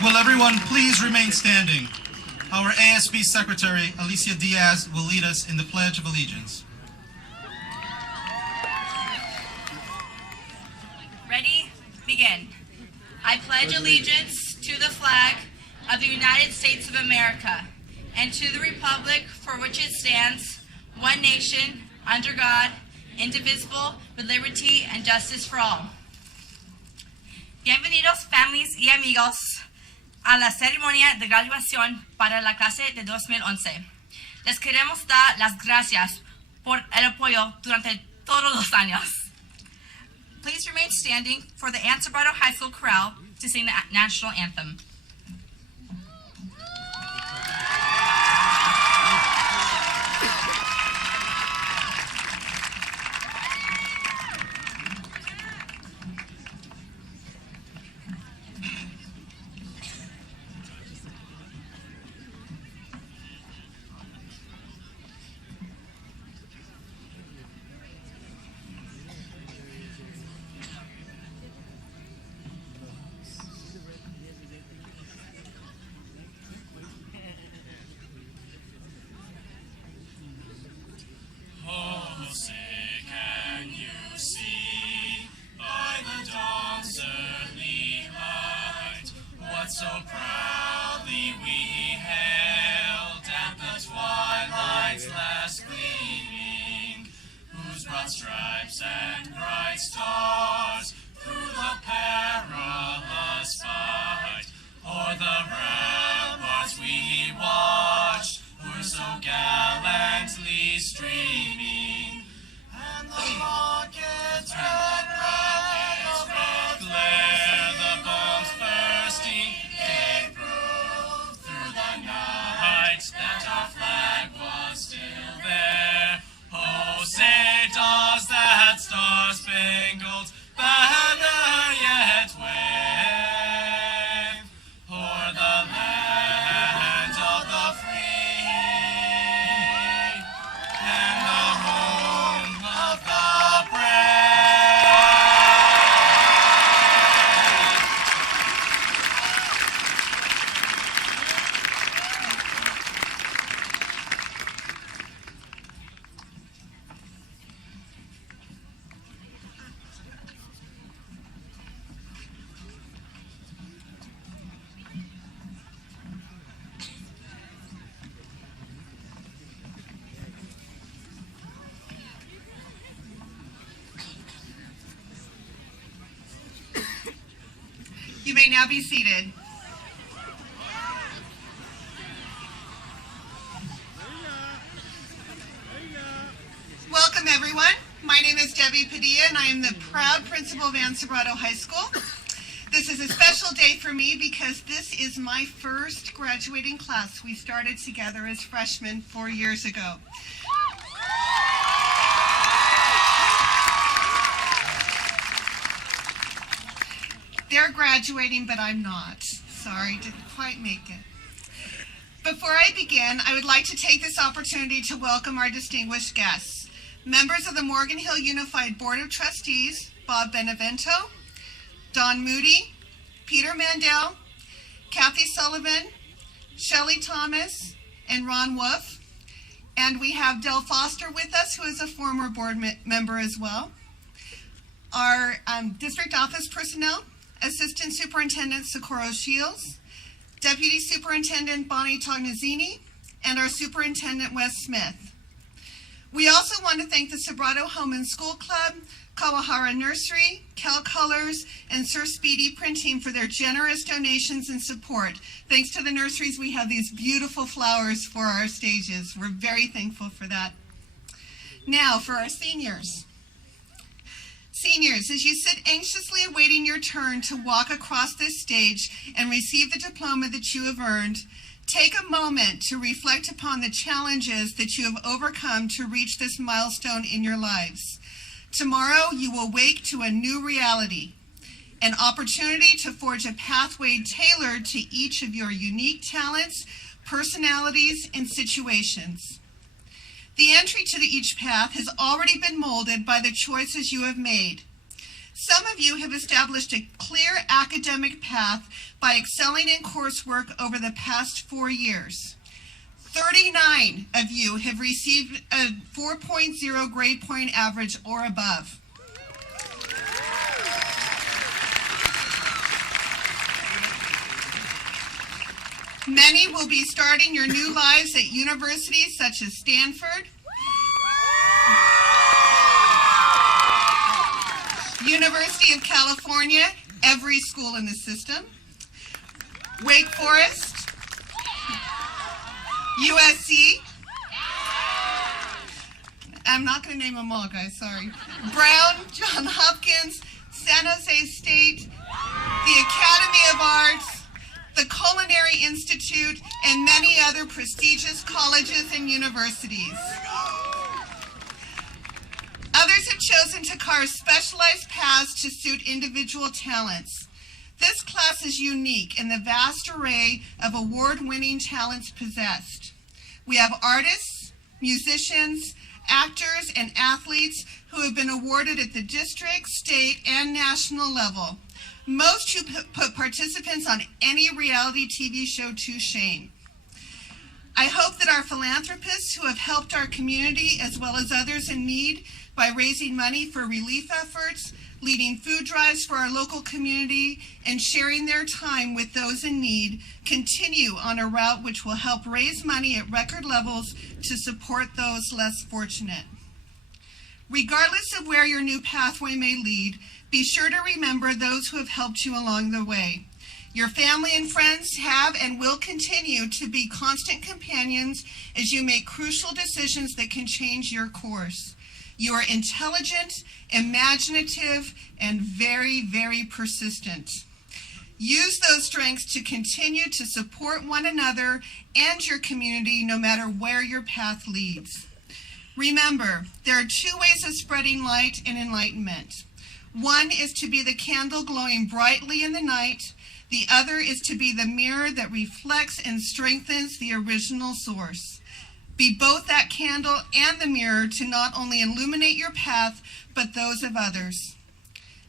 Will everyone please remain standing? Our ASB Secretary, Alicia Diaz, will lead us in the Pledge of Allegiance. Ready? Begin. I pledge allegiance to the flag of the United States of America and to the republic for which it stands, one nation, under God, indivisible, with liberty and justice for all. Bienvenidos, families y amigos, a la ceremonia de graduación para la clase de 2011. Les queremos dar las gracias por el apoyo durante todos los años. Please remain standing for the Sobrato High School Chorale to sing the national anthem. So proudly we hailed at the twilight's last gleaming, whose broad stripes and bright stars through the perilous fight o'er the ramparts we watched were so gallantly streaming, and the rockets red glare, the bombs bursting that our flag was still there. Oh, say does that star-spangled banner yet wave o'er the land of the free and the home of the brave? You may now be seated. Welcome, everyone. My name is Debbie Padilla, and I am the proud principal of Sobrato High School. This is a special day for me because this is my first graduating class. We started together as freshmen 4 years ago. They're graduating, but I'm not. Sorry, didn't quite make it. Before I begin, I would like to take this opportunity to welcome our distinguished guests. Members of the Morgan Hill Unified Board of Trustees, Bob Benevento, Don Moody, Peter Mandel, Kathy Sullivan, Shelley Thomas, and Ron Wolf. And we have Del Foster with us, who is a former board member as well. Our district office personnel, Assistant Superintendent Socorro Shields, Deputy Superintendent Bonnie Tognazzini, and our Superintendent Wes Smith. We also want to thank the Sobrato Home and School Club, Kawahara Nursery, Cal Colors, and Sir Speedy Printing for their generous donations and support. Thanks to the nurseries, we have these beautiful flowers for our stages. We're very thankful for that. Now, for our seniors. Seniors, as you sit anxiously awaiting your turn to walk across this stage and receive the diploma that you have earned, take a moment to reflect upon the challenges that you have overcome to reach this milestone in your lives. Tomorrow, you will wake to a new reality, an opportunity to forge a pathway tailored to each of your unique talents, personalities, and situations. The entry to each path has already been molded by the choices you have made. Some of you have established a clear academic path by excelling in coursework over the past 4 years. 39 of you have received a 4.0 grade point average or above. Many will be starting your new lives at universities such as Stanford, University of California, every school in the system, Wake Forest, USC, I'm not going to name them all, guys, sorry, Brown, Johns Hopkins, San Jose State, the Academy of Arts, the Culinary Institute, and many other prestigious colleges and universities. Others have chosen to carve specialized paths to suit individual talents. This class is unique in the vast array of award-winning talents possessed. We have artists, musicians, actors, and athletes who have been awarded at the district, state, and national level. Most who put participants on any reality TV show to shame. I hope that our philanthropists who have helped our community as well as others in need by raising money for relief efforts, leading food drives for our local community, and sharing their time with those in need continue on a route which will help raise money at record levels to support those less fortunate. Regardless of where your new pathway may lead, be sure to remember those who have helped you along the way. Your family and friends have and will continue to be constant companions as you make crucial decisions that can change your course. You are intelligent, imaginative, and very, very persistent. Use those strengths to continue to support one another and your community no matter where your path leads. Remember, there are 2 ways of spreading light and enlightenment. One is to be the candle glowing brightly in the night. The other is to be the mirror that reflects and strengthens the original source. Be both that candle and the mirror to not only illuminate your path, but those of others.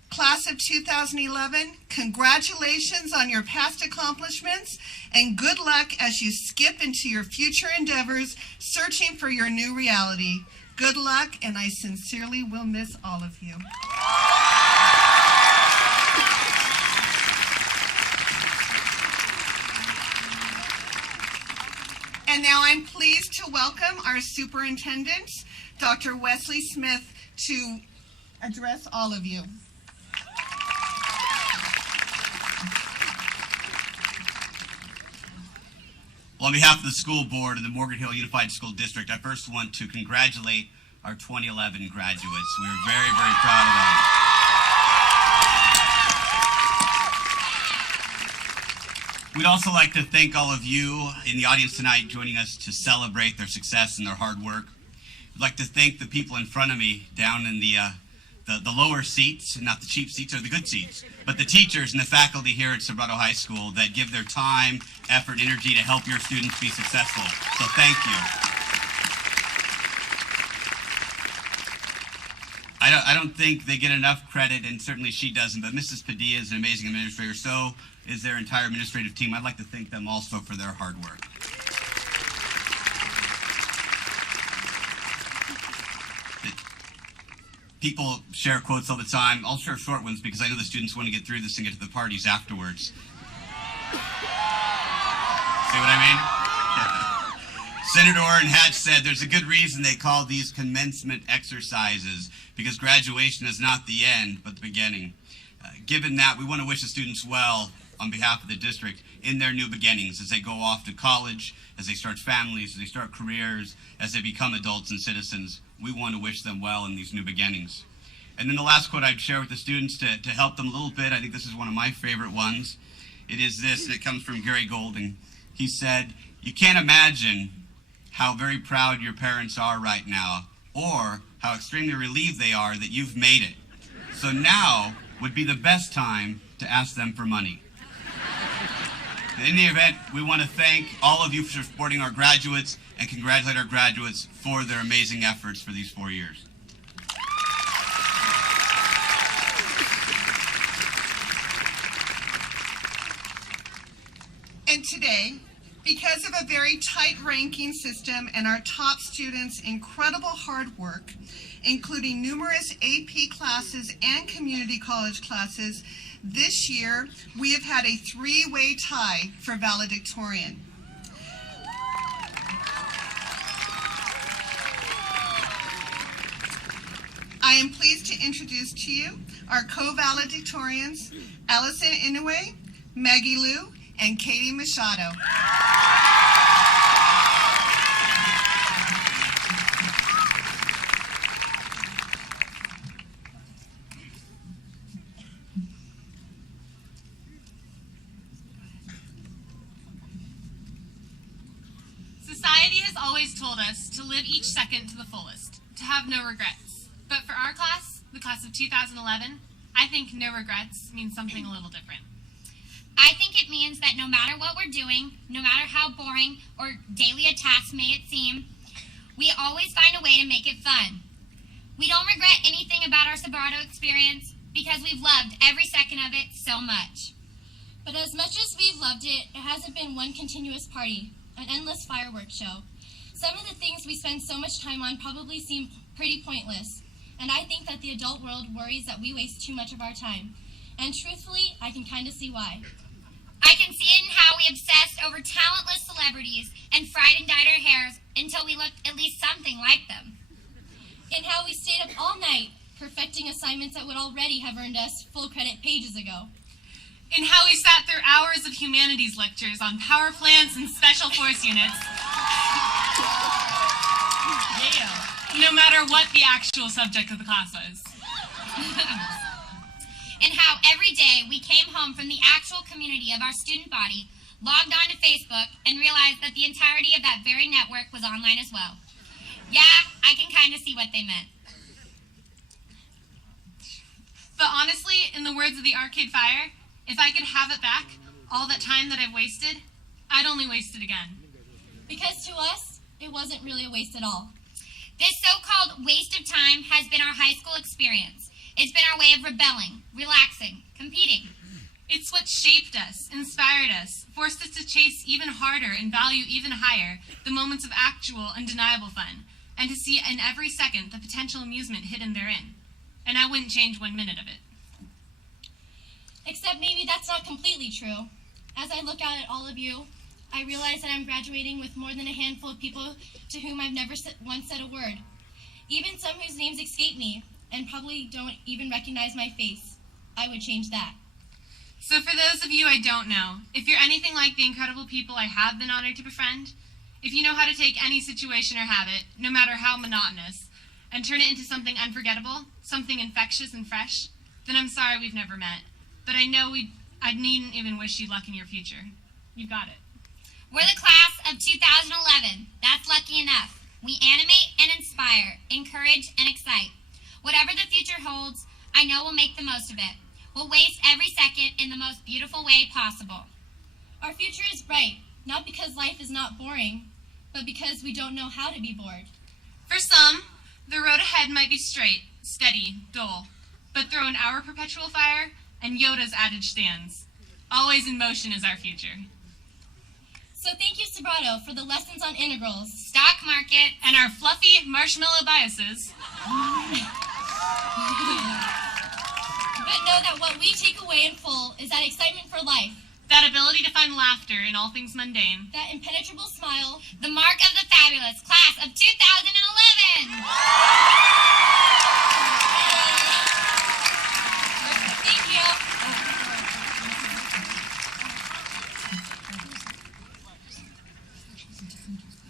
Class of 2011, congratulations on your past accomplishments, and good luck as you skip into your future endeavors, searching for your new reality. Good luck, and I sincerely will miss all of you. And now I'm pleased to welcome our superintendent, Dr. Wesley Smith, to address all of you. Well, on behalf of the school board and the Morgan Hill Unified School District, I first want to congratulate our 2011 graduates. We're very, very proud of them. We'd also like to thank all of you in the audience tonight joining us to celebrate their success and their hard work. I'd like to thank the people in front of me down in the lower seats, not the cheap seats or the good seats, but the teachers and the faculty here at Sobrato High School that give their time, effort, and energy to help your students be successful. So thank you. I don't think they get enough credit, and certainly she doesn't, but Mrs. Padilla is an amazing administrator. So is their entire administrative team. I'd like to thank them also for their hard work. People share quotes all the time. I'll share short ones because I know the students want to get through this and get to the parties afterwards. See what I mean? Senator Orrin Hatch said there's a good reason they call these commencement exercises, because graduation is not the end, but the beginning. Given that, we want to wish the students well on behalf of the district in their new beginnings as they go off to college, as they start families, as they start careers, as they become adults and citizens. We want to wish them well in these new beginnings. And then the last quote I'd share with the students to help them a little bit, I think this is one of my favorite ones. It is this, and it comes from Gary Golding. He said, "You can't imagine how very proud your parents are right now, or how extremely relieved they are that you've made it. So now would be the best time to ask them for money." In any event, we want to thank all of you for supporting our graduates and congratulate our graduates for their amazing efforts for these 4 years. And today, because of a very tight ranking system and our top students' incredible hard work, including numerous AP classes and community college classes, this year we have had a three-way tie for valedictorian. I am pleased to introduce to you our co-valedictorians, Allison Inoue, Maggie Liu, and Katie Machado. Society has always told us to live each second to the fullest, to have no regrets. But for our class, the class of 2011, I think no regrets means something a little different. I think it means that no matter what we're doing, no matter how boring or daily a task may it seem, we always find a way to make it fun. We don't regret anything about our Sobrato experience because we've loved every second of it so much. But as much as we've loved it, it hasn't been one continuous party, an endless fireworks show. Some of the things we spend so much time on probably seem pretty pointless, and I think that the adult world worries that we waste too much of our time. And truthfully, I can kind of see why. I can see it in how we obsessed over talentless celebrities and fried and dyed our hairs until we looked at least something like them. In how we stayed up all night perfecting assignments that would already have earned us full credit pages ago. In how we sat through hours of humanities lectures on power plants and special force units. No matter what the actual subject of the class was. And how every day we came home from the actual community of our student body, logged on to Facebook, and realized that the entirety of that very network was online as well. Yeah, I can kind of see what they meant. But honestly, in the words of the Arcade Fire, if I could have it back, all that time that I've wasted, I'd only waste it again. Because to us, it wasn't really a waste at all. This so-called waste of time has been our high school experience. It's been our way of rebelling, relaxing, competing. It's what shaped us, inspired us, forced us to chase even harder and value even higher the moments of actual, undeniable fun, and to see in every second the potential amusement hidden therein. And I wouldn't change 1 minute of it. Except maybe that's not completely true. As I look out at all of you, I realize that I'm graduating with more than a handful of people to whom I've never once said a word. Even some whose names escape me and probably don't even recognize my face. I would change that. So for those of you I don't know, if you're anything like the incredible people I have been honored to befriend, if you know how to take any situation or habit, no matter how monotonous, and turn it into something unforgettable, something infectious and fresh, then I'm sorry we've never met. But I know I needn't even wish you luck in your future. You got it. We're the class of 2011. That's lucky enough. We animate and inspire, encourage and excite. Whatever the future holds, I know we'll make the most of it. We'll waste every second in the most beautiful way possible. Our future is bright, not because life is not boring, but because we don't know how to be bored. For some, the road ahead might be straight, steady, dull, but throw an hour perpetual fire, and Yoda's adage stands. Always in motion is our future. So thank you, Sobrato, for the lessons on integrals, Stock market, And our fluffy marshmallow biases. but know that what we take away in full is that excitement for life, That ability to find laughter in all things mundane. that impenetrable smile, the mark of the fabulous class of 2011. Thank you.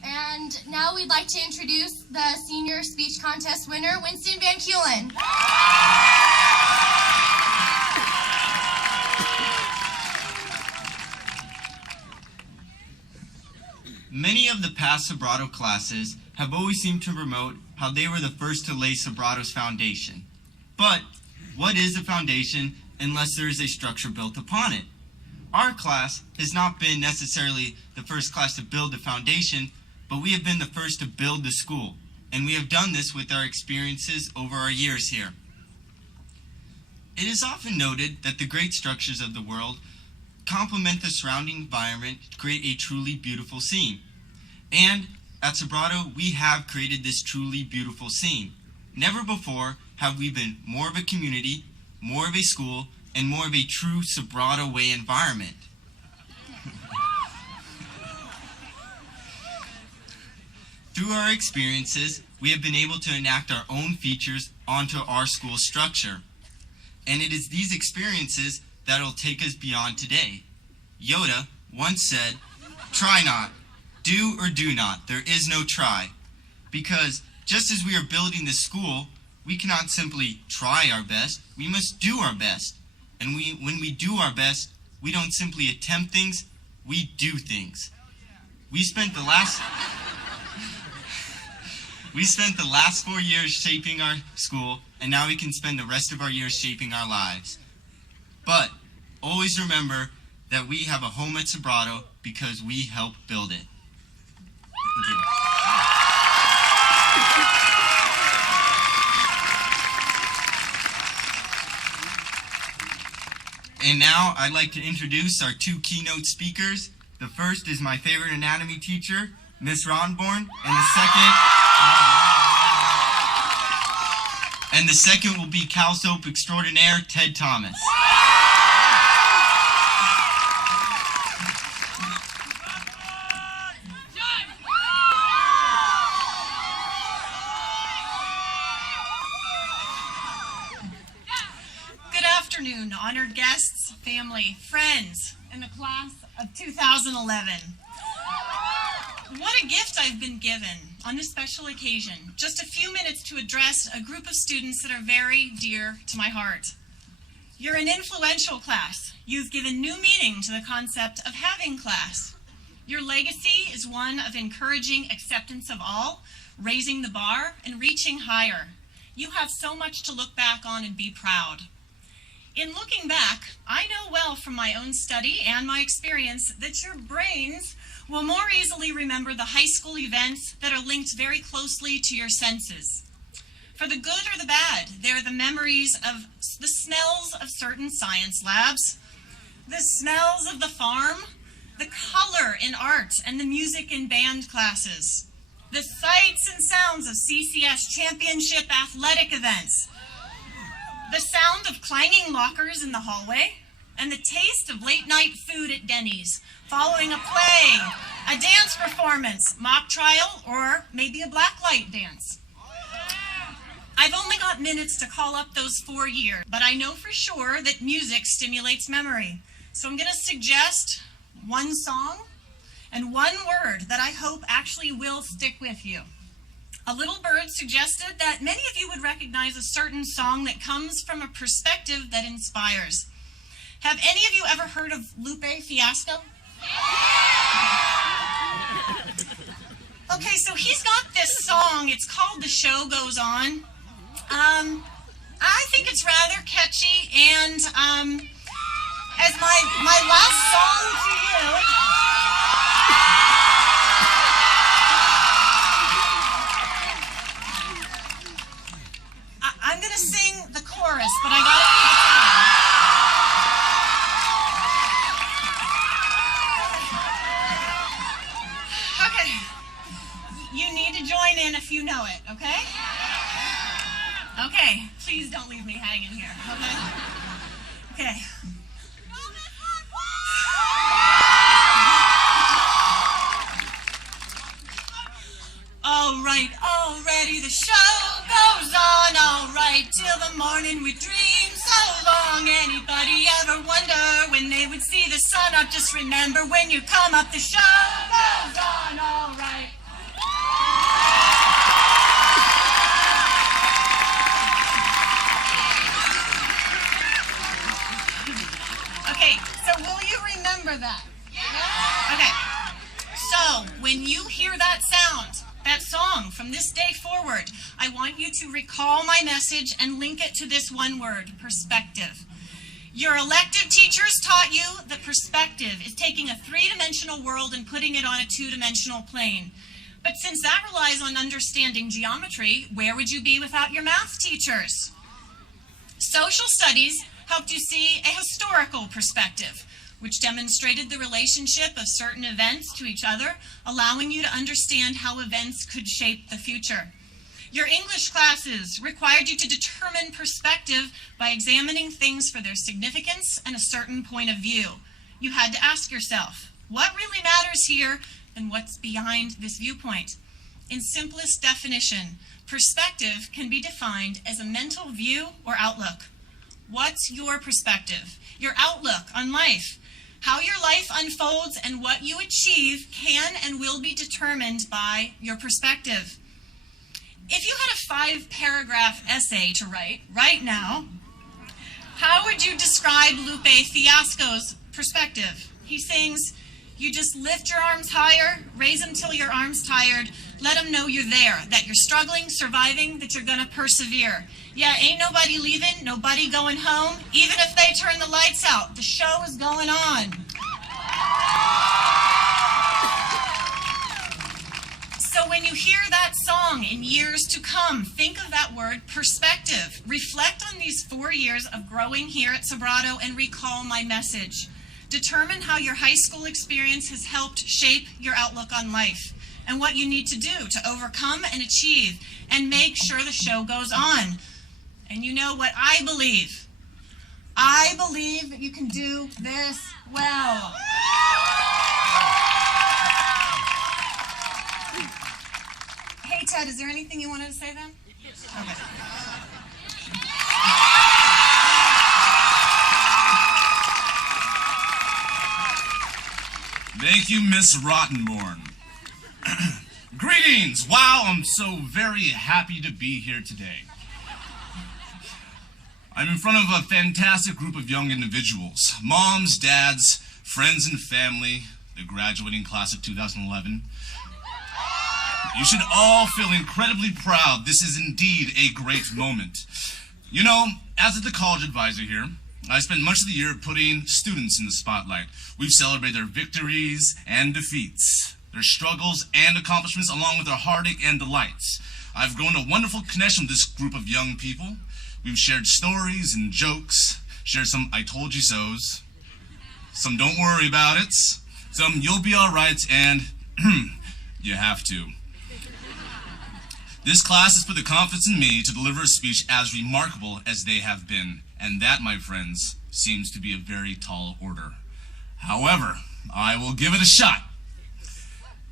And now we'd like to introduce the senior speech contest winner, Winston Van Keulen. Many of the past Sobrato classes have always seemed to promote how they were the first to lay Sobrato's foundation. But what is a foundation unless there is a structure built upon it? Our class has not been necessarily the first class to build the foundation, but we have been the first to build the school, and we have done this with our experiences over our years here. It is often noted that the great structures of the world complement the surrounding environment to create a truly beautiful scene. And at Sobrato, we have created this truly beautiful scene. Never before have we been more of a community, more of a school, and more of a true Sobrato way environment. Through our experiences, we have been able to enact our own features onto our school structure. And it is these experiences that will take us beyond today. Yoda once said, "Try not. Do or do not. There is no try." Because just as we are building this school, we cannot simply try our best. We must do our best. And when we do our best, we don't simply attempt things, we do things. We spent the last 4 years shaping our school, and now we can spend the rest of our years shaping our lives. But always remember that we have a home at Sobrato because we help build it. Thank you. And now I'd like to introduce our two keynote speakers. The first is my favorite anatomy teacher, Miss Ronborn, and the second will be Cal Soap extraordinaire, Ted Thomas. Good afternoon, honored guests, family, friends in the class of 2011. What a gift I've been given on this special occasion. Just a few minutes to address a group of students that are very dear to my heart. You're an influential class. You've given new meaning to the concept of having class. Your legacy is one of encouraging acceptance of all, raising the bar, and reaching higher. You have so much to look back on and be proud. In looking back, I know well from my own study and my experience that your brains will more easily remember the high school events that are linked very closely to your senses. For the good or the bad, they're the memories of the smells of certain science labs, the smells of the farm, the color in art and the music in band classes, the sights and sounds of CCS championship athletic events, the sound of clanging lockers in the hallway, and the taste of late-night food at Denny's, following a play, a dance performance, mock trial, or maybe a blacklight dance. I've only got minutes to call up those 4 years, but I know for sure that music stimulates memory. So I'm going to suggest one song and one word that I hope actually will stick with you. A little bird suggested that many of you would recognize a certain song that comes from a perspective that inspires. Have any of you ever heard of Lupe Fiasco? Okay, so he's got this song. It's called The Show Goes On. I think it's rather catchy, and as my last song to you, I'm going to sing the chorus, but I got to okay. You need to join in if you know it, okay? Okay. Please don't leave me hanging here, okay? Okay. All right, already the show goes on, all right, till the morning we dream so long. Anybody ever wonder when they would see the sun up? Just remember when you come up, the show goes on, all right. Okay, so will you remember that? Okay, so when you hear that sound, that song, from this day forward, I want you to recall my message and link it to this one word, perspective. Your elective teachers taught you that perspective is taking a three-dimensional world and putting it on a two-dimensional plane. But since that relies on understanding geometry, where would you be without your math teachers? Social studies helped you see a historical perspective, which demonstrated the relationship of certain events to each other, allowing you to understand how events could shape the future. Your English classes required you to determine perspective by examining things for their significance and a certain point of view. You had to ask yourself, what really matters here and what's behind this viewpoint? In simplest definition, perspective can be defined as a mental view or outlook. What's your perspective? Your outlook on life? How your life unfolds and what you achieve can and will be determined by your perspective. If you had a 5-paragraph essay to write right now, how would you describe Lupe Fiasco's perspective? He sings, you just lift your arms higher, raise them till your arm's tired, let them know you're there, that you're struggling, surviving, that you're going to persevere. Yeah, ain't nobody leaving, nobody going home. Even if they turn the lights out, the show is going on. So when you hear that song in years to come, think of that word perspective. Reflect on these 4 years of growing here at Sobrato and recall my message. Determine how your high school experience has helped shape your outlook on life and what you need to do to overcome and achieve and make sure the show goes on. And you know what I believe? I believe that you can do this well. Hey, Ted, is there anything you wanted to say then? Okay. Thank you, Miss Rottenborn. Greetings! Wow, I'm so very happy to be here today. I'm in front of a fantastic group of young individuals. Moms, dads, friends and family, the graduating class of 2011. You should all feel incredibly proud. This is indeed a great moment. You know, as the college advisor here, I spend much of the year putting students in the spotlight. We've celebrated their victories and defeats, their struggles and accomplishments, along with their heartache and delights. I've grown a wonderful connection with this group of young people. We've shared stories and jokes, shared some I told you so's, some don't worry about it, some you'll be all right, and you have to. This class has put the confidence in me to deliver a speech as remarkable as they have been, and that, my friends, seems to be a very tall order. However, I will give it a shot.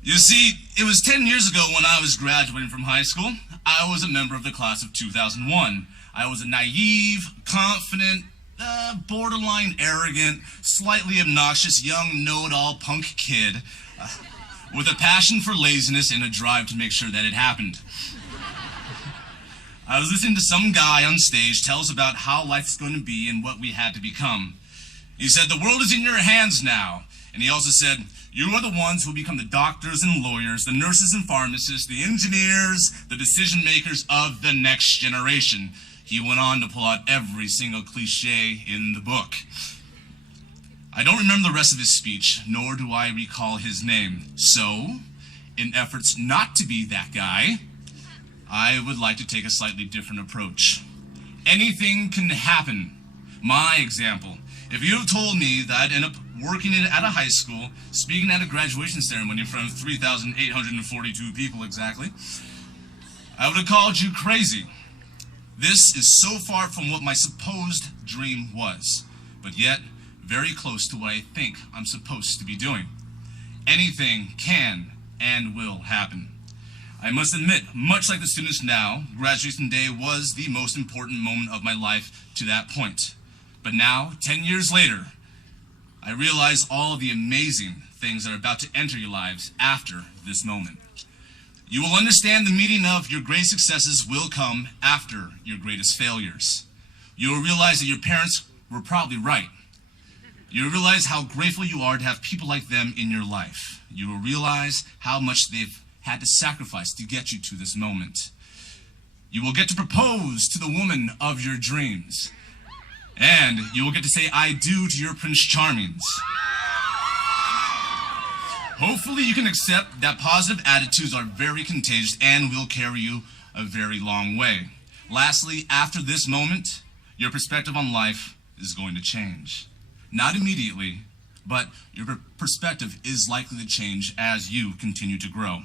You see, it was 10 years ago when I was graduating from high school. I was a member of the class of 2001. I was a naive, confident, borderline arrogant, slightly obnoxious young know-it-all punk kid with a passion for laziness and a drive to make sure that it happened. I was listening to some guy on stage tell us about how life's going to be and what we had to become. He said, the world is in your hands now. And he also said, you are the ones who will become the doctors and lawyers, the nurses and pharmacists, the engineers, the decision makers of the next generation. He went on to pull out every single cliche in the book. I don't remember the rest of his speech, nor do I recall his name. So, in efforts not to be that guy, I would like to take a slightly different approach. Anything can happen. My example, if you have told me that I'd end up working at a high school, speaking at a graduation ceremony in front of 3,842 people exactly, I would have called you crazy. This is so far from what my supposed dream was, but yet very close to what I think I'm supposed to be doing. Anything can and will happen. I must admit, much like the students now, graduation day was the most important moment of my life to that point. But now, 10 years later, I realize all of the amazing things that are about to enter your lives after this moment. You will understand the meaning of your great successes will come after your greatest failures. You will realize that your parents were probably right. You will realize how grateful you are to have people like them in your life. You will realize how much they've had to sacrifice to get you to this moment. You will get to propose to the woman of your dreams. And you will get to say, I do to your Prince Charmings. Hopefully you can accept that positive attitudes are very contagious and will carry you a very long way. Lastly, after this moment, your perspective on life is going to change. Not immediately, but your perspective is likely to change as you continue to grow.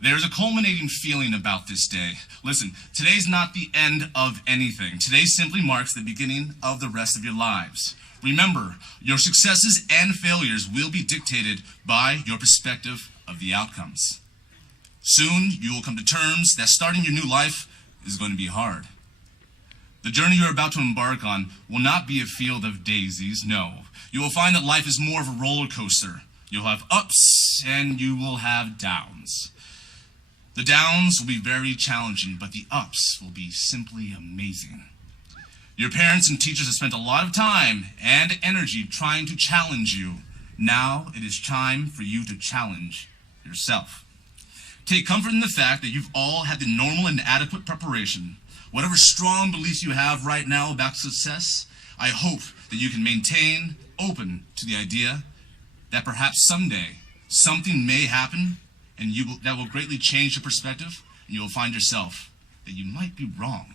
There's a culminating feeling about this day. Listen, today's not the end of anything. Today simply marks the beginning of the rest of your lives. Remember, your successes and failures will be dictated by your perspective of the outcomes. Soon, you will come to terms that starting your new life is going to be hard. The journey you're about to embark on will not be a field of daisies, no. You will find that life is more of a roller coaster. You'll have ups and you will have downs. The downs will be very challenging, but the ups will be simply amazing. Your parents and teachers have spent a lot of time and energy trying to challenge you. Now it is time for you to challenge yourself. Take comfort in the fact that you've all had the normal and adequate preparation. Whatever strong beliefs you have right now about success, I hope that you can maintain open to the idea that perhaps someday something may happen and that will greatly change your perspective, and you will find yourself that you might be wrong.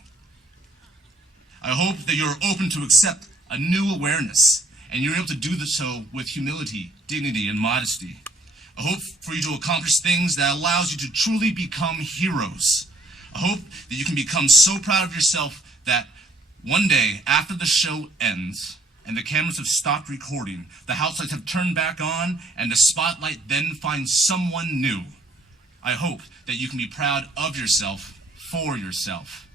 I hope that you're open to accept a new awareness, and you're able to do so with humility, dignity, and modesty. I hope for you to accomplish things that allows you to truly become heroes. I hope that you can become so proud of yourself that one day, after the show ends, and the cameras have stopped recording, the house lights have turned back on, and the spotlight then finds someone new. I hope that you can be proud of yourself for yourself,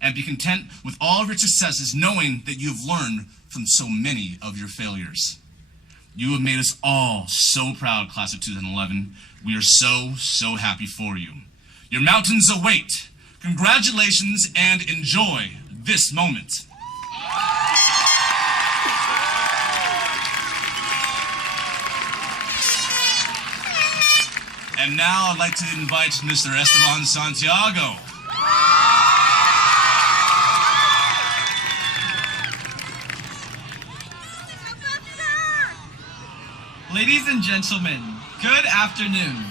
and be content with all of your successes, knowing that you've learned from so many of your failures. You have made us all so proud, class of 2011. We are so, so happy for you. Your mountains await. Congratulations and enjoy this moment. And now I'd like to invite Mr. Esteban Santiago. Ladies and gentlemen, good afternoon.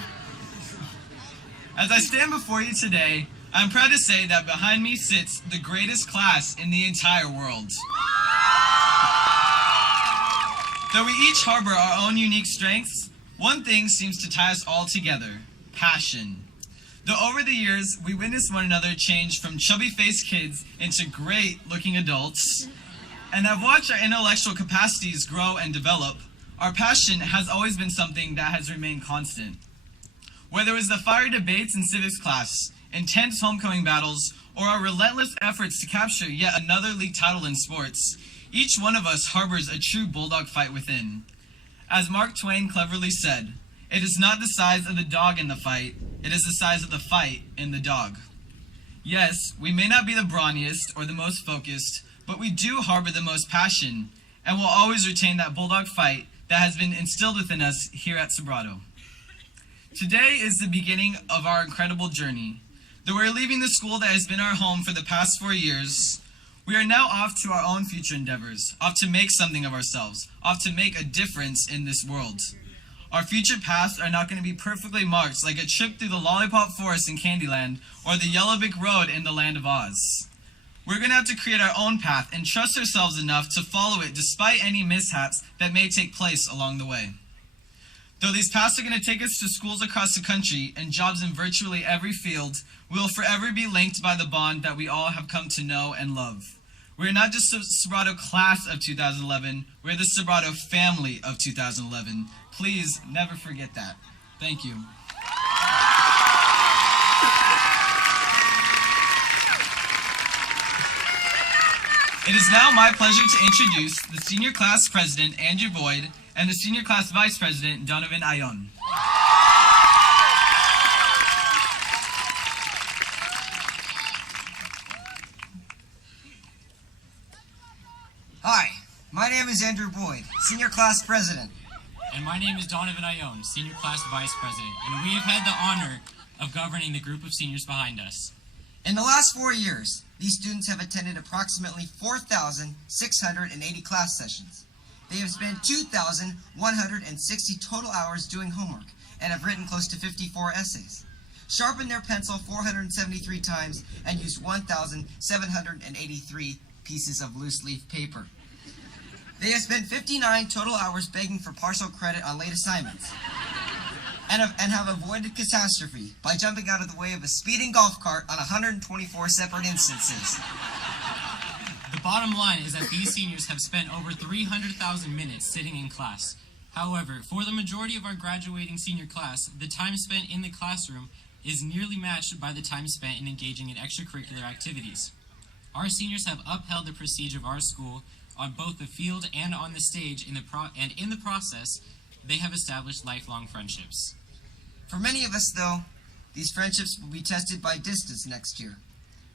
As I stand before you today, I'm proud to say that behind me sits the greatest class in the entire world. Though we each harbor our own unique strengths, one thing seems to tie us all together: passion. Though over the years, we witnessed one another change from chubby-faced kids into great-looking adults, and have watched our intellectual capacities grow and develop, our passion has always been something that has remained constant. Whether it was the fiery debates in civics class, intense homecoming battles, or our relentless efforts to capture yet another league title in sports, each one of us harbors a true bulldog fight within. As Mark Twain cleverly said, it is not the size of the dog in the fight, it is the size of the fight in the dog. Yes, we may not be the brawniest or the most focused, but we do harbor the most passion, and will always retain that bulldog fight that has been instilled within us here at Sobrato. Today is the beginning of our incredible journey. Though we're leaving the school that has been our home for the past 4 years, we are now off to our own future endeavors, off to make something of ourselves, off to make a difference in this world. Our future paths are not going to be perfectly marked like a trip through the Lollipop Forest in Candyland or the Yellow Brick Road in the Land of Oz. We're going to have to create our own path and trust ourselves enough to follow it despite any mishaps that may take place along the way. Though these paths are going to take us to schools across the country and jobs in virtually every field, we will forever be linked by the bond that we all have come to know and love. We're not just the Sobrato class of 2011, we're the Sobrato family of 2011. Please never forget that. Thank you. It is now my pleasure to introduce the Senior Class President, Andrew Boyd, and the Senior Class Vice President, Donovan Ayon. Hi, my name is Andrew Boyd, Senior Class President. And my name is Donovan Ayon, Senior Class Vice President, and we have had the honor of governing the group of seniors behind us. In the last 4 years, these students have attended approximately 4,680 class sessions. They have spent 2,160 total hours doing homework and have written close to 54 essays, sharpened their pencil 473 times, and used 1,783 pieces of loose leaf paper. They have spent 59 total hours begging for partial credit on late assignments and have avoided catastrophe by jumping out of the way of a speeding golf cart on 124 separate instances. The bottom line is that these seniors have spent over 300,000 minutes sitting in class. However, for the majority of our graduating senior class, the time spent in the classroom is nearly matched by the time spent in engaging in extracurricular activities. Our seniors have upheld the prestige of our school on both the field and on the stage, and in the process, they have established lifelong friendships. For many of us, though, these friendships will be tested by distance next year.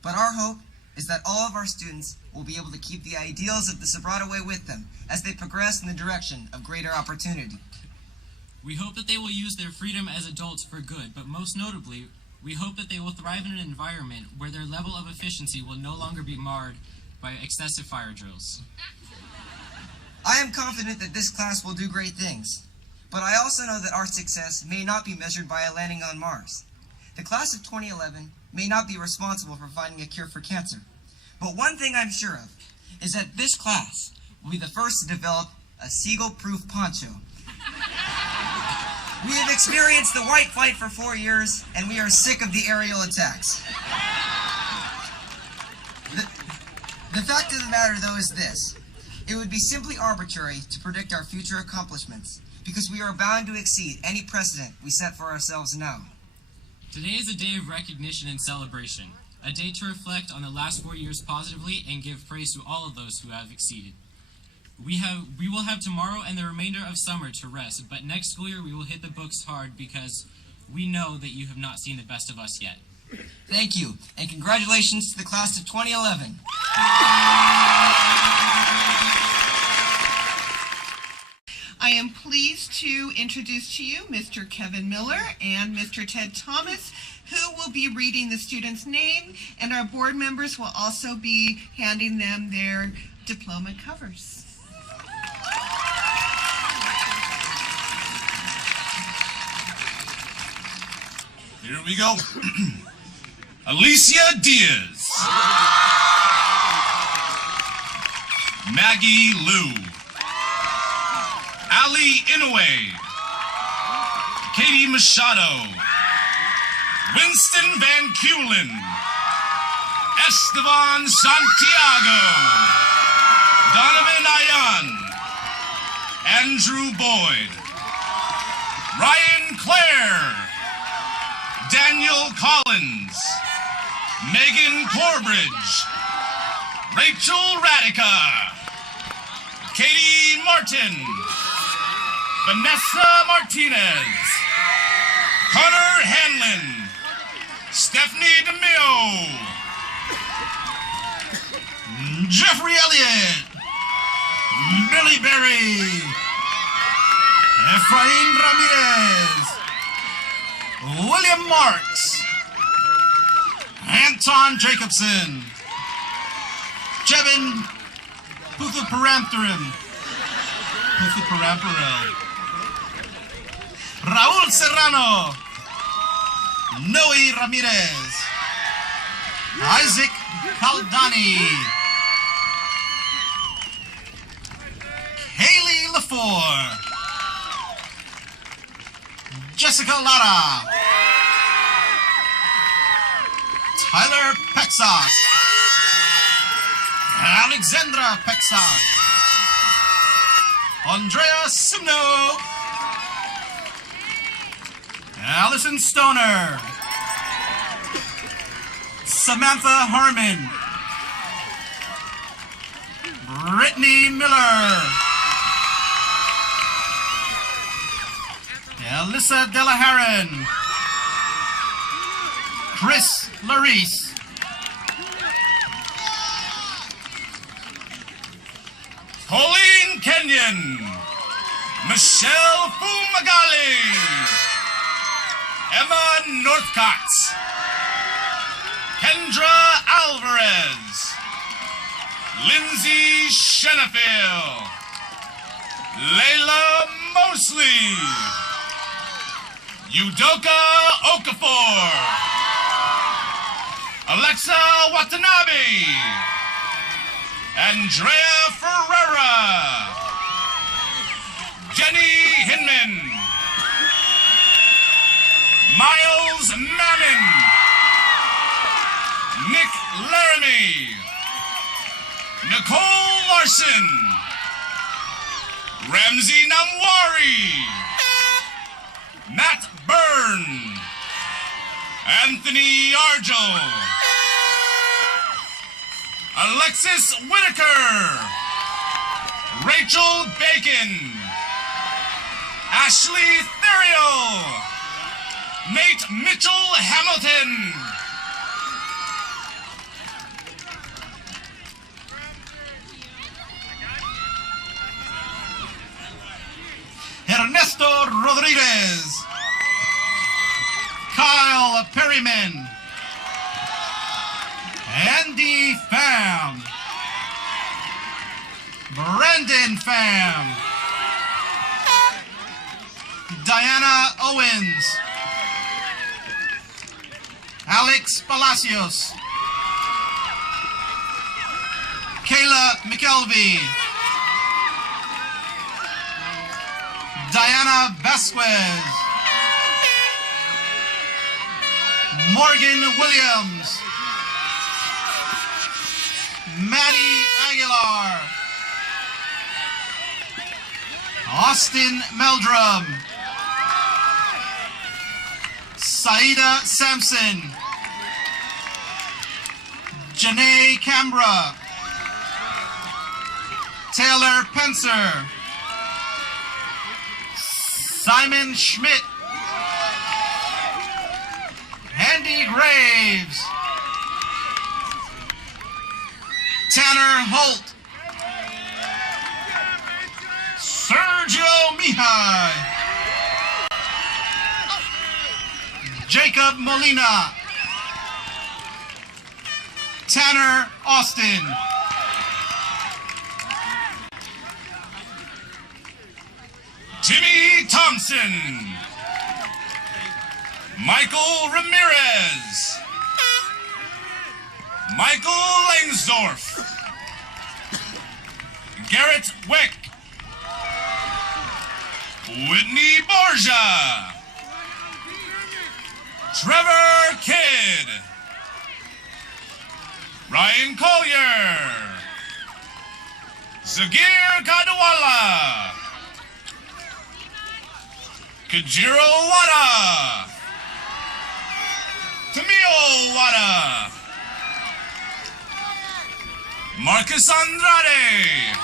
But our hope is that all of our students will be able to keep the ideals of the Sobrato way with them as they progress in the direction of greater opportunity. We hope that they will use their freedom as adults for good, but most notably, we hope that they will thrive in an environment where their level of efficiency will no longer be marred by excessive fire drills. I am confident that this class will do great things, but I also know that our success may not be measured by a landing on Mars. The class of 2011 may not be responsible for finding a cure for cancer, but one thing I'm sure of is that this class will be the first to develop a seagull-proof poncho. We have experienced the white fight for 4 years, and we are sick of the aerial attacks. The fact of the matter, though, is this. It would be simply arbitrary to predict our future accomplishments, because we are bound to exceed any precedent we set for ourselves now. Today is a day of recognition and celebration, a day to reflect on the last 4 years positively and give praise to all of those who have exceeded. We will have tomorrow and the remainder of summer to rest, but next school year we will hit the books hard because we know that you have not seen the best of us yet. Thank you, and congratulations to the class of 2011. I am pleased to introduce to you Mr. Kevin Miller and Mr. Ted Thomas, who will be reading the student's name, and our board members will also be handing them their diploma covers. Here we go. Alicia Diaz. Maggie Liu. Ali Inouye. Katie Machado. Winston Van Kulen. Esteban Santiago. Donovan Ayan. Andrew Boyd. Ryan Clare. Daniel Collins, Megan Corbridge, Rachel Radica, Katie Martin, Vanessa Martinez, Connor Hanlon, Stephanie DeMille, Jeffrey Elliott, Billy Berry, Efrain Ramirez, William Marks, Anton Jacobson, Jevin Puthuparamtharam, Raul Serrano, Noe Ramirez, Isaac Caldani, Haley LaFour, Jessica Lara, Tyler Pexock, Alexandra Pexock, Andrea Simno, Allison Stoner, Samantha Harmon, Brittany Miller, Alyssa Delaharan, Chris Larice, Pauline Kenyon, Michelle Fumagali, Emma Northcott, Kendra Alvarez, Lindsay Shenafield, Layla Mosley, Udoka Okafor, Alexa Watanabe, Andrea Ferreira, Jenny Hinman, Miles Mammon, Nick Laramie, Nicole Larson, Ramsey Namwari, Matt Byrne, Anthony Argel, Alexis Whitaker, Rachel Bacon, Ashley Theriot, Nate Mitchell Hamilton, Ernesto Rodriguez, Kyle Perryman, Andy Pham, Brandon Pham, Diana Owens, Alex Palacios, Kayla McKelvey, Diana Vasquez, Morgan Williams, Maddie Aguilar, Austin Meldrum, Saida Sampson, Janae Cambra, Taylor Pencer, Simon Schmidt, Andy Graves, Tanner Holt, Sergio Mihai, Jacob Molina, Tanner Austin, Timmy Thompson, Michael Ramirez, Michael Langsdorf, Garrett Wick, Whitney Borgia, Trevor Kidd, Ryan Collier, Zagir Kadawala, Kajiro Wada, Tamio Wada, Marcus Andrade,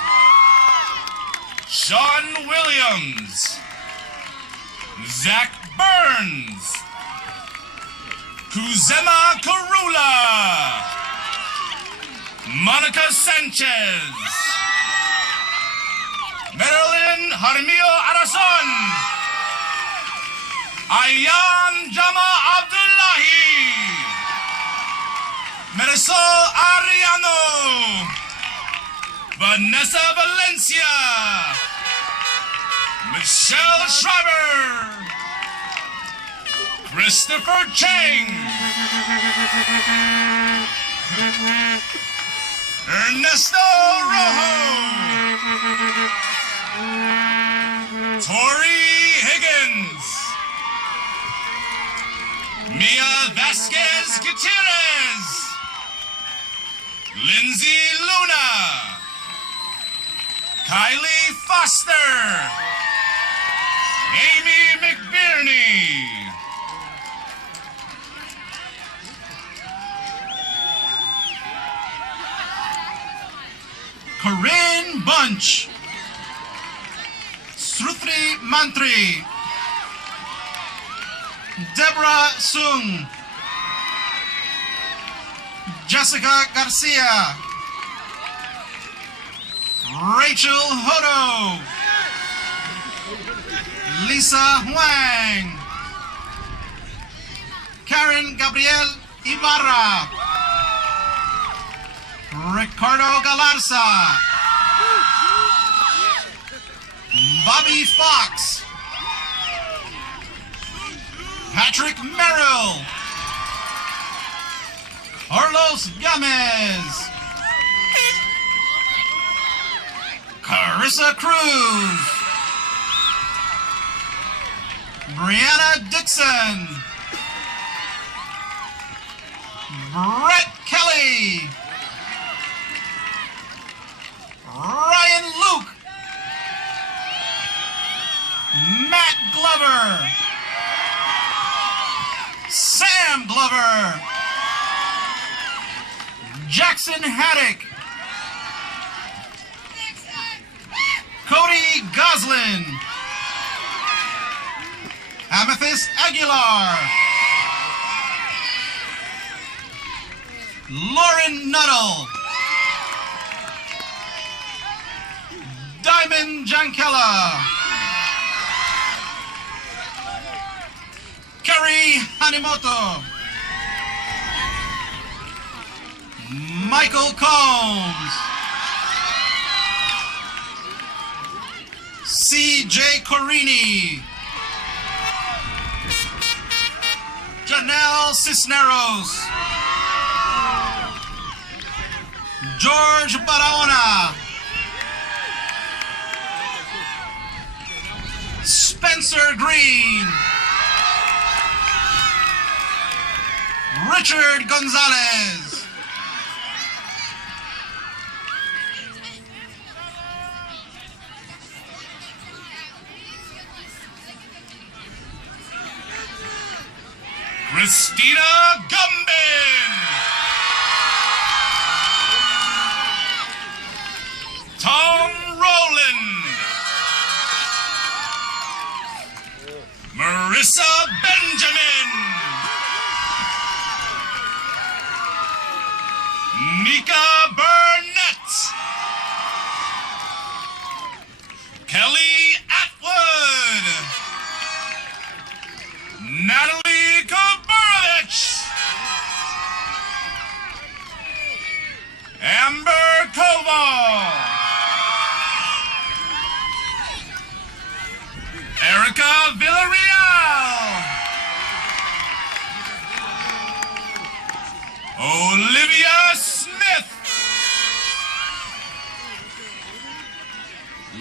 Sean Williams, Zach Burns, Kuzema Karula, Monica Sanchez. Marilyn Jaramillo Arazon. Ayan Jama Abdullahi. Marisol Ariano. Vanessa Valencia. Michelle Schreiber. Christopher Chang. Ernesto Rojo. Tori Higgins. Mia Vasquez Gutierrez. Lindsay Luna. Kylie Foster. Amy McBurney. Corinne Bunch. Sruthri Mantri. Deborah Sung. Jessica Garcia. Rachel Hodo. Lisa Huang. Karen Gabriel Ibarra. Ricardo Galarza. Bobby Fox. Patrick Merrill. Carlos Gamez. Carissa Cruz. Brianna Dixon. Brett Kelly. Ryan Luke. Matt Glover. Sam Glover. Jackson Haddock. Cody Goslin. Amethyst Aguilar. Lauren Nuttall. Diamond Jankella. Kerry Hanimoto. Michael Combs. C.J. Corini. Janelle Cisneros. George Barahona. Spencer Green. Richard Gonzalez. Christina Gumbin. Tom Rowland. Marissa Benjamin. Nika Burnett. Kelly Atwood. Natalie Kobarovich. Amber Koval. Erica Villarreal. Olivia Smith.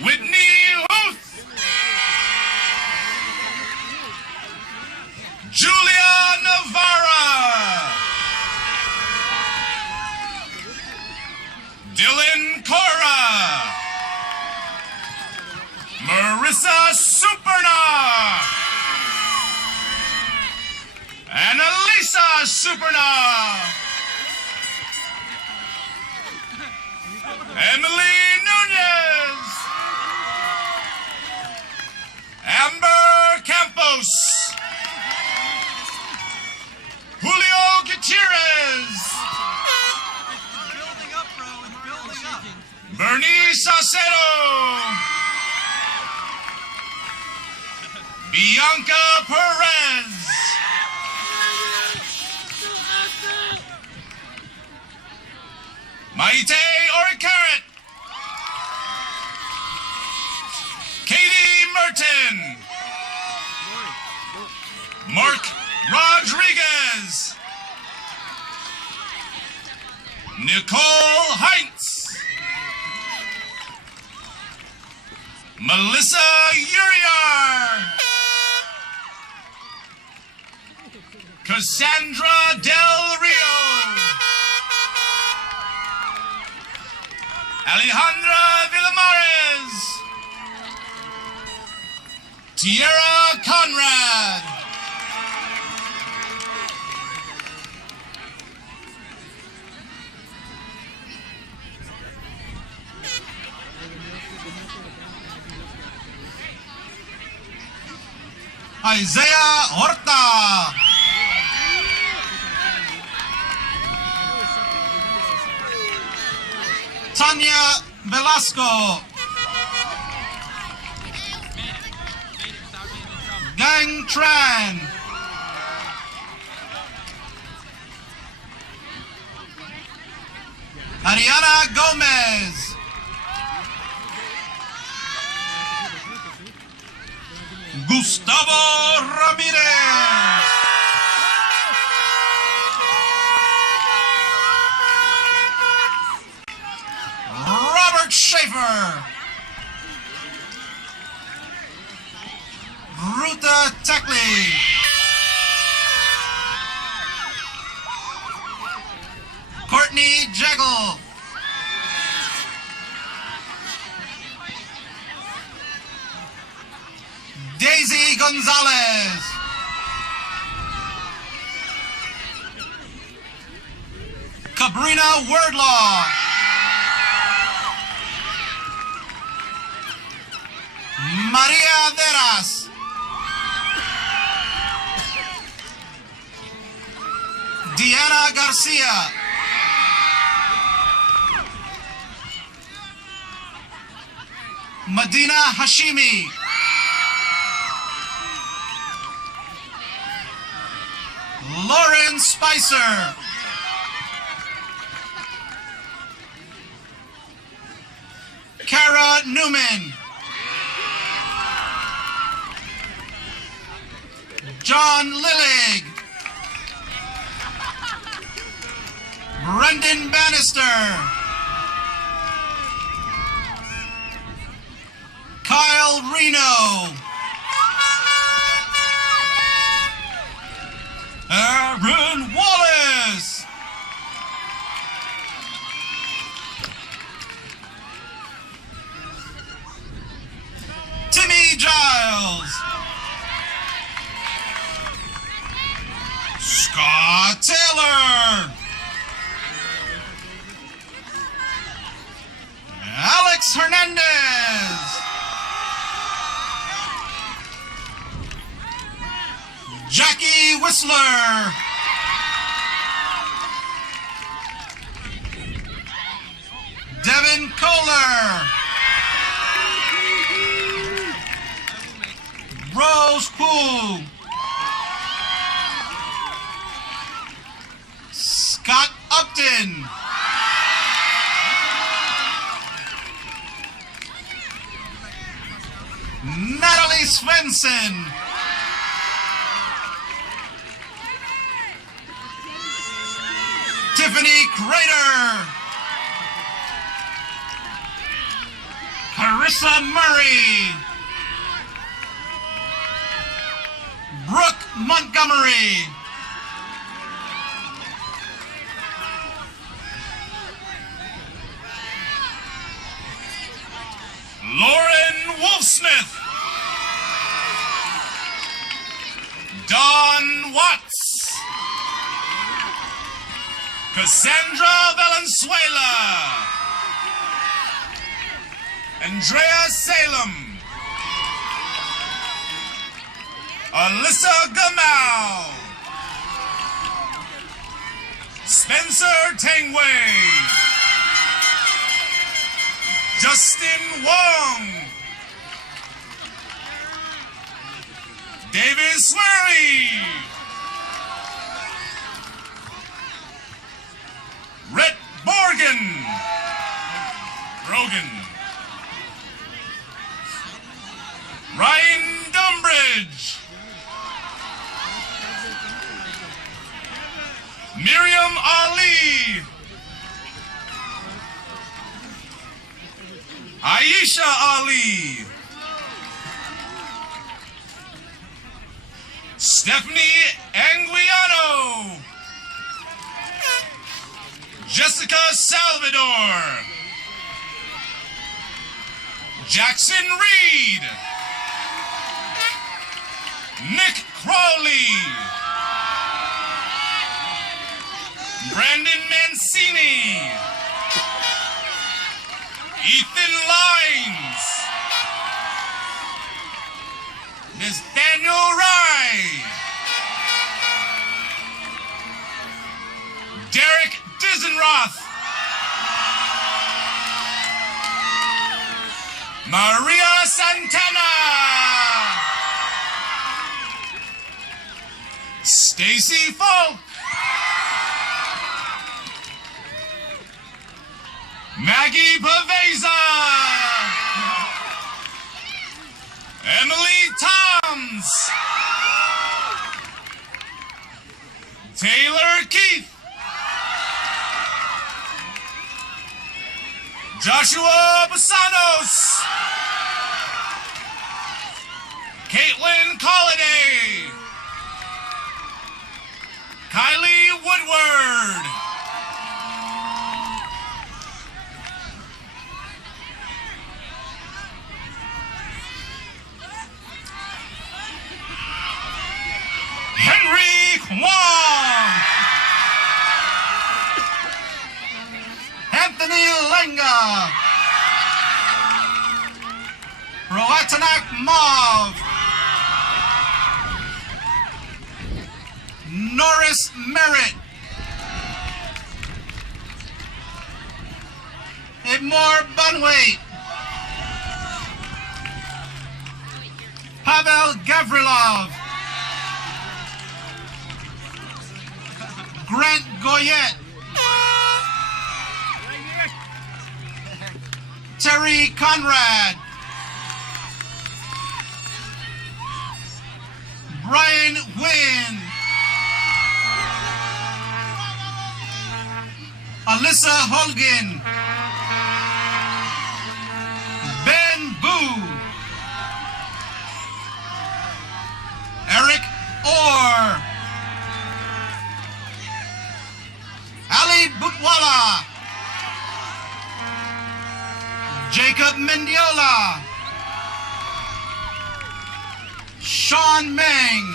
Whitney Huth. Julia Navarra. Dylan Cora. Marissa Superna. And Elisa Superna. Emily Nunez. Amber Campos. Julio Gutierrez. Saucedo. Bianca Perez. Maite Oricaret. Katie Merton. Mark Rodriguez. Nicole Heinz. Melissa Uriar. Cassandra Del Rio. Alejandra Villamares. Tierra Conrad. Isaiah Horta. Tanya Velasco. Gang Tran. Ariana Gomez. Gustavo Ramirez. Robert Schaefer. Ruta Teckley. Courtney Jaggle. Daisy Gonzalez. Cabrina Wordlaw. Maria Veras. Deanna Garcia. Medina Hashimi. Lauren Spicer. Kara Newman. John Lillig. Brendan Bannister. Kyle Reno. Aaron Wallace. Timmy Giles. Scott Taylor. Alex Hernandez. Jackie Whistler. Devin Kohler. Rose Poole. Scott Upton. Natalie Svensson. Tiffany Crater. Carissa Murray. Brooke Montgomery. Lauren Wolfsmith. Don Watts. Cassandra Valenzuela. Andrea Salem. Alyssa Gamal. Spencer Tangway. Justin Wong. David Swery. Rhett Brogan. Ryan Dumbridge. Miriam Ali. Aisha Ali. Stephanie Anguiano. Jessica Salvador. Jackson Reed. Nick Crowley. Brandon Mancini. Ethan Lines. Nathaniel Rye. Derek Dizenroth. Maria Santana. Stacy Falk. Maggie Paveza. Emily Toms. Taylor Keith. Joshua Basanos. Caitlin Colliday. Kylie Woodward. Henry Kwong. Anthony Lenga. Roatanak Mauve. Norris Merritt. Edmore Bunwait. Pavel Gavrilov. Grant Goyette. Terry Conrad. Brian Wynn. Alyssa Holgan. Ben Boo. Eric Orr. Ali Butwala. Jacob Mendiola. Sean Meng.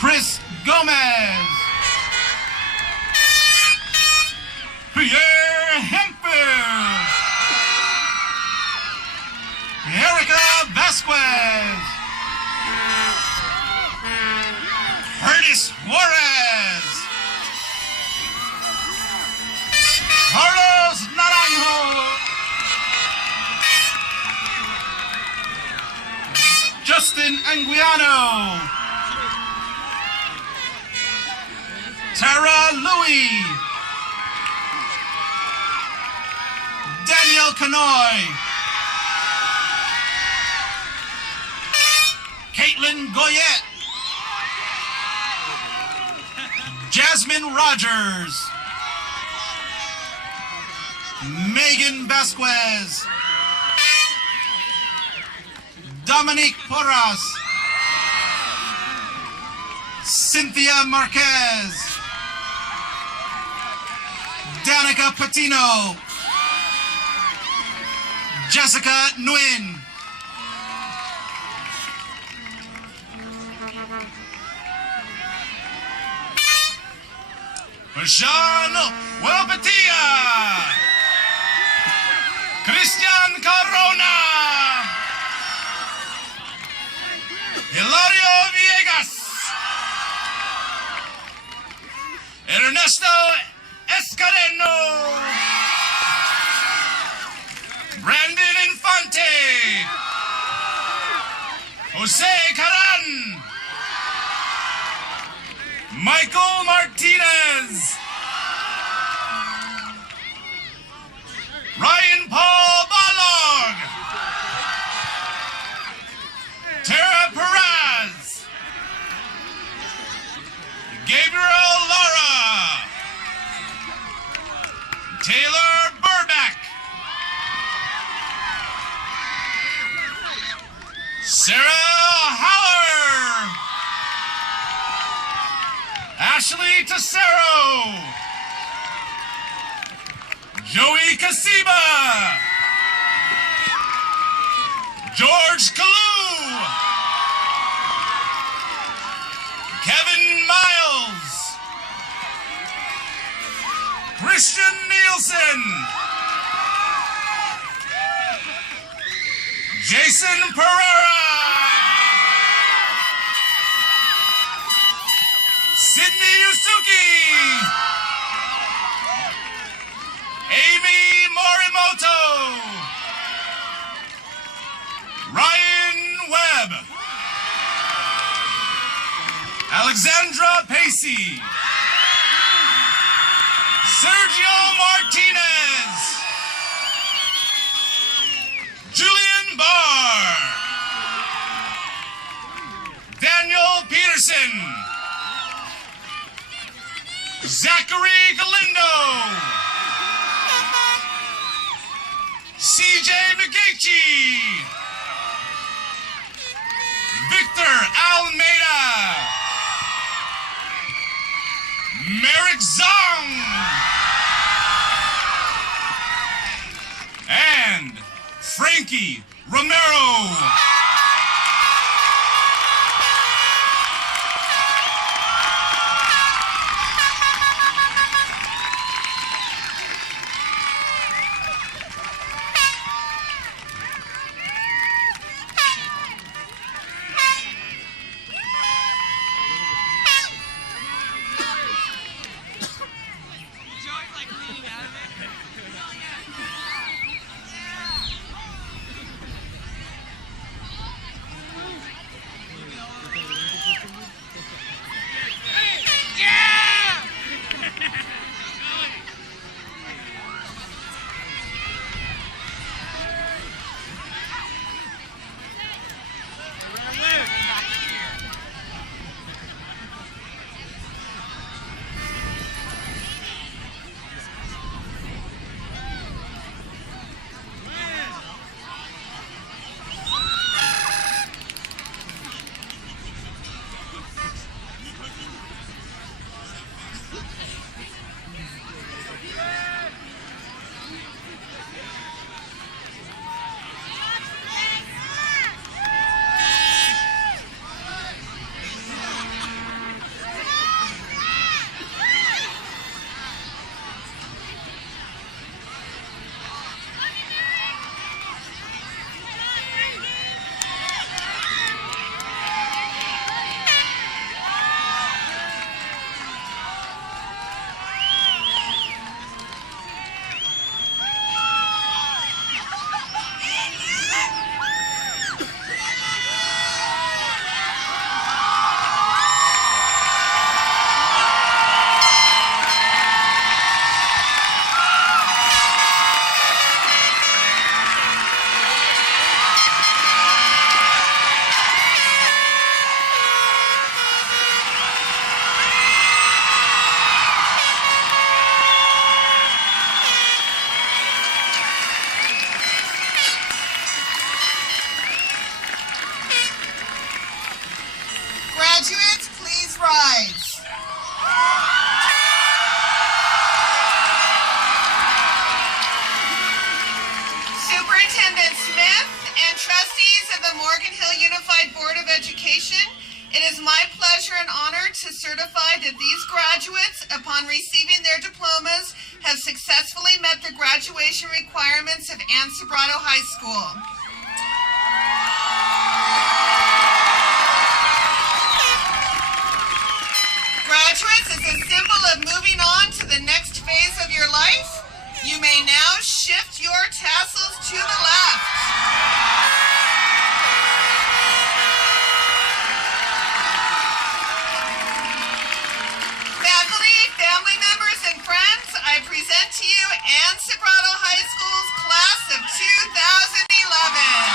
Chris Gomez. Pierre Hempel. Erica Vasquez. Curtis Juarez. Carlos Naranjo. Justin Anguiano. Tara Louie. Daniel Canoy. Caitlin Goyette. Jasmine Rogers. Megan Vasquez. Dominique Porras. Cynthia Marquez. Danica Patino. Jessica Nguyen. Sean Welpatia. Christian Corona. Hilario Villegas. Ernesto Escareno. Jose Caran, Michael Martinez, Ryan Paul Balog, Tara Perez, Gabriel Lara, Taylor Burback, Sarah Haller, Ashley Tessero, Joey Casiba, George Kalu, Kevin Miles, Christian Nielsen, Jason Pereira, Sydney Yusuki, Amy Morimoto, Ryan Webb, Alexandra Pacey, Sergio Martinez, Julian Barr, Daniel Peterson, Zachary Galindo, CJ McGeechee, Victor Almeida, Merrick Zong, and Frankie Romero. Graduates, please rise. Superintendent Smith and trustees of the Morgan Hill Unified Board of Education, it is my pleasure and honor to certify that these graduates, upon receiving their diplomas, have successfully met the graduation requirements of Sobrato High School. Graduates, as a symbol of moving on to the next phase of your life, you may now shift your tassels to the left. friends, I present to you Ann Sobrato High School's class of 2011.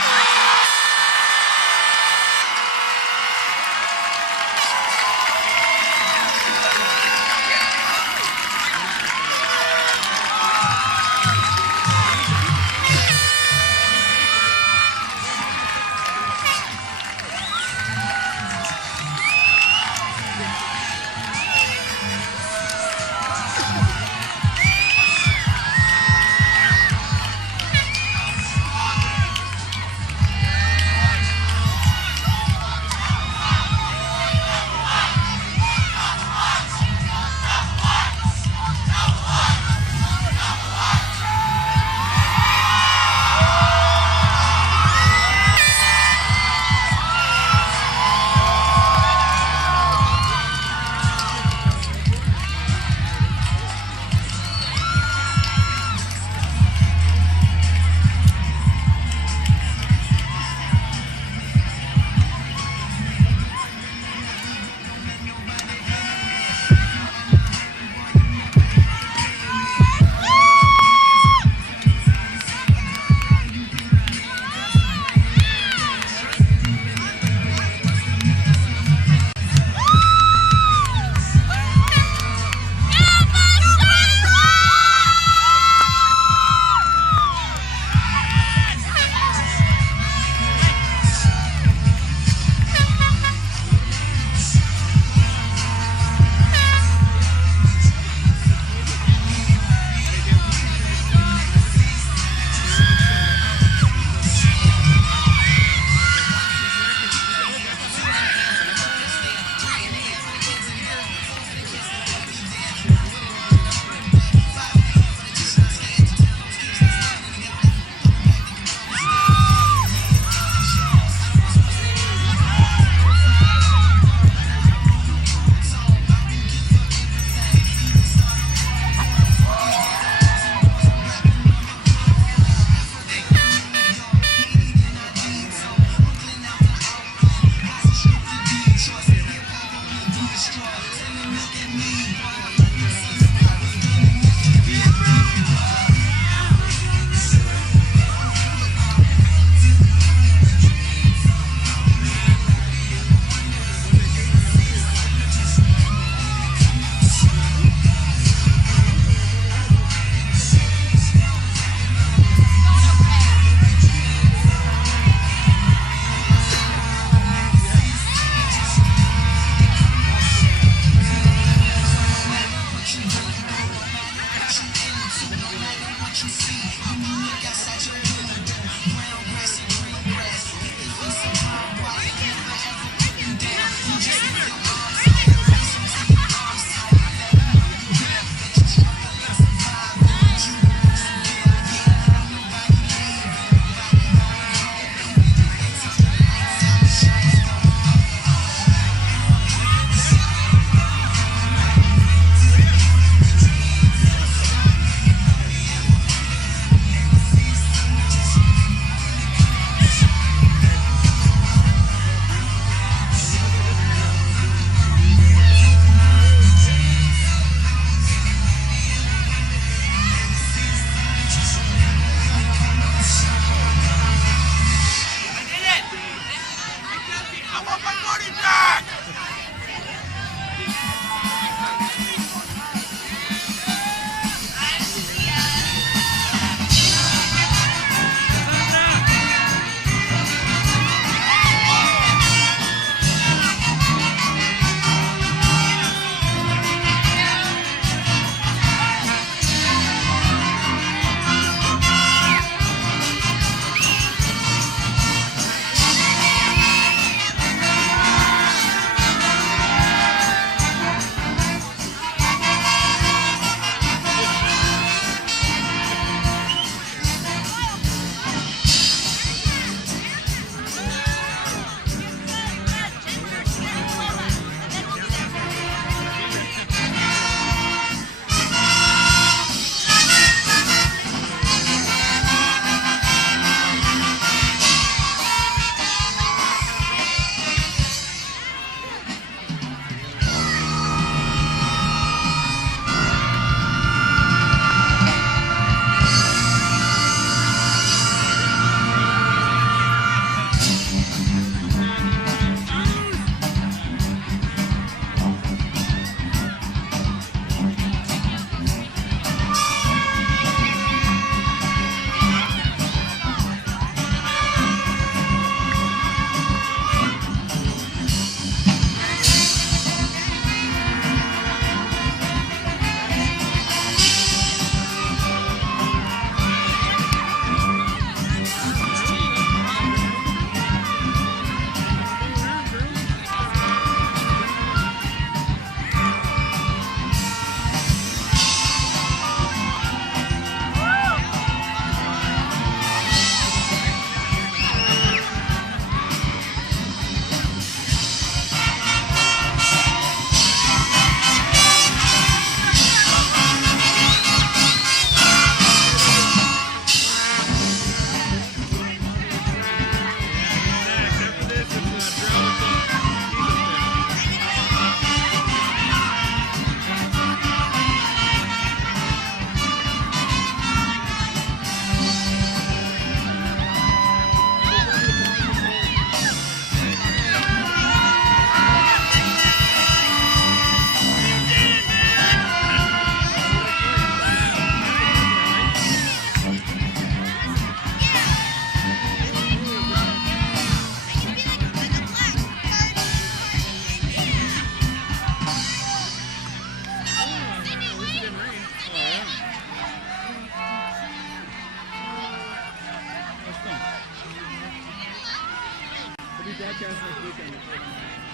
broadcast next weekend.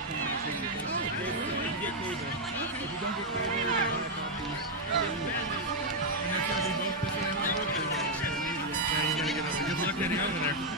If you get cable. If you don't get cable, you can buy copies. And that's going to be both this and my birthday. Yeah, you got to get over. Good luck getting over there.